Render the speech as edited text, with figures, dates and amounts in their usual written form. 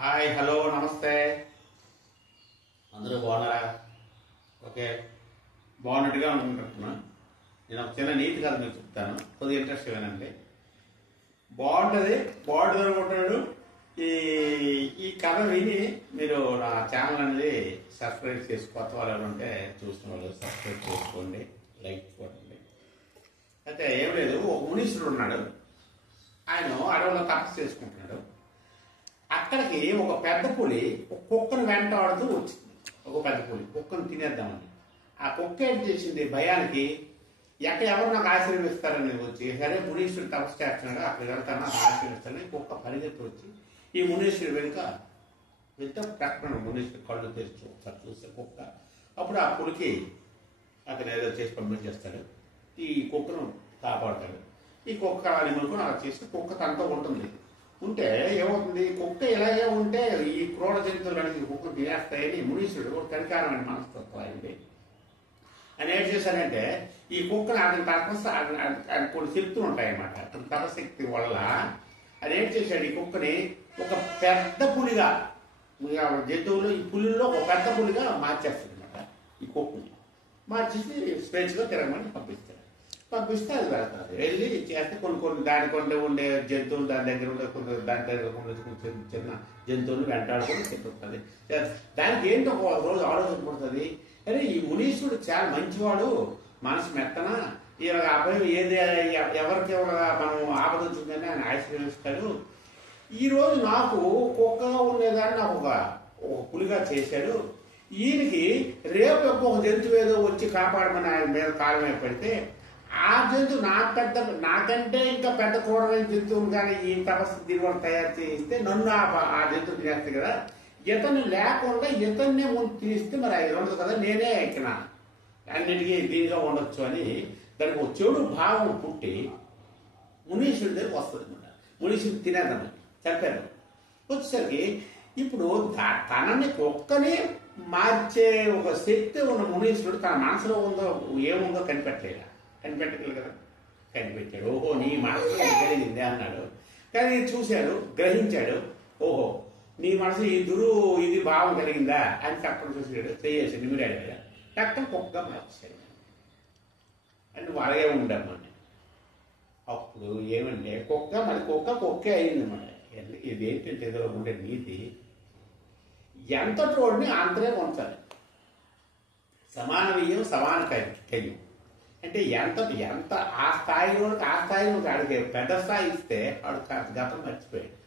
Hi hello నమస్తే అందరూ బాగున్నారా? ఓకే, బాగున్నట్టుగా అనుకుంటున్నా. నేను ఒక చిన్న నీతి కథ మీకు చెప్తాను, కొద్దిగా ఇంట్రెస్ట్ వినండి. బాగుంటుంది అనుకుంటున్నాడు. ఈ ఈ కథ విని మీరు నా ఛానల్ అనేది సబ్స్క్రైబ్ చేసి కొత్త వాళ్ళు ఉంటే చూస్తున్న వాళ్ళు సబ్స్క్రైబ్ చేసుకోండి, లైక్ కొట్టండి. అయితే ఏం లేదు, ఒక మునీశ్వరుడు ఉన్నాడు. ఆయన అడవిలో తపస్సు చేసుకుంటున్నాడు. అక్కడికి ఒక పెద్ద పులి ఒక కుక్కను వెంటాడుతూ వచ్చింది. ఒక పెద్ద పులి కుక్కను తినేద్దామని. ఆ కుక్క ఏం చేసింది, భయానికి ఎవరు నాకు ఆశీర్వదిస్తారని వచ్చి, సరే మునీశ్వరుడు తపస్సు చేస్తున్నాడు, అక్కడికి వెళ్తాను, నాకు ఆశీర్వదిస్తానని కుక్క పరిగెత్తి వచ్చి ఈ మునీశ్వరుడు వెనుక వెళ్తే ప్రక్కన మునీశ్వరుడు కళ్ళు తెరిచి ఒకసారి చూస్తే కుక్క. అప్పుడు ఆ పులికి అతను ఏదో చేసి పంపించేస్తాడు, ఈ కుక్కను కాపాడతాడు. ఈ కుక్క అని అనుకుని అలా చేసి కుక్క తనతో ఉంటుంది. ఉంటే ఏమవుతుంది, కుక్క ఇలాగే ఉంటే ఈ క్రూర జంతువులు అనేది కుక్క తినేస్తాయని మునీశ్వరుడు ఒక కనికారమైన మనస్తత్వం అయింది. ఆయన ఏం చేశారంటే ఈ కుక్కను అతని తపస్సు ఆయన కొన్ని శక్తులు ఉంటాయన్నమాట. అతని తపశక్తి వల్ల ఆయన ఏం చేశాడు, ఈ కుక్కని ఒక పెద్ద పులిగా, జంతువులు ఈ పులిలో ఒక పెద్ద పులిగా మార్చేస్తాడు అనమాట. ఈ కుక్కని మార్చేసి స్వేచ్ఛగా తిరగమని పంపిస్తే అది వెళ్తుంది. వెళ్ళి చేస్తే కొన్ని దాని ఉండే జంతువులు దాని దగ్గర ఉండే దాని దగ్గర చిన్న జంతువులు వెంటాడుకొని తిరుగుతుంది. దానికి ఏంటో ఒక రోజు ఆలోచన పడుతుంది, అరే ఈ మునీశ్వరుడు చాలా మంచివాడు, మనసు మెత్తన, ఇలాగ అభయం ఏది ఎవరికి మనం ఆపద వచ్చిందని ఆయన ఆశీర్వదిస్తాడు. ఈరోజు నాకు కుక్కగా ఉండేదాన్ని నాకు ఒక పులిగా చేశాడు. ఈయనకి రేపు ఒక జంతువు ఏదో వచ్చి కాపాడమని ఆయన మీద కాలమే పెడితే ఆ జంతువు నాకంటే ఇంకా పెద్ద క్రూరమైన జంతువులు కానీ ఈ తపస్సు దీనివల్ల తయారు చేయిస్తే నన్ను ఆ జంతువు తినేస్తే కదా, ఇతను లేకుండా ఇతన్నే ముందు తీస్తే మరి అది ఉండదు కదా, నేనే ఎక్కిన అన్నిటికీ దీనిగా ఉండొచ్చు అని దానికి ఒక చెడు భావం పుట్టి మునీశ్వరుడి దగ్గరికి వస్తుంది అనమాట. మునీశ్వరుడు తినేద్దామని చెప్పారు. వచ్చేసరికి ఇప్పుడు తనని కుక్కని మార్చే ఒక శక్తి ఉన్న మునీశ్వరుడు తన మనసులో ఏముందో కనిపెట్టగలరు కదా, కనిపెట్టాడు. ఓహో నీ మనసులో కలిగిందే అన్నాడు. కానీ చూశాడు, గ్రహించాడు, ఓహో నీ మనసు ఇది భావం కలిగిందా అని తప్పని చూసాడు, చేసేసి నిమిరాడు కదా, టక్కన కుక్కగా మార్చాడు అని నువ్వు అలాగే ఉండమ్మని. అప్పుడు ఏమంటే కుక్కే అయింది అన్నమాట. ఇదేంటంటే ఏదో ఉండే నీతి, ఎంత తోడిని అంతనే ఉంచాలి. సమాన వ్యయం సమాన కయ్యం అంటే ఎంత ఆ స్థాయిలో ఆడికి పెద్ద స్థాయి ఇస్తే వాడు గతం మర్చిపోయాడు.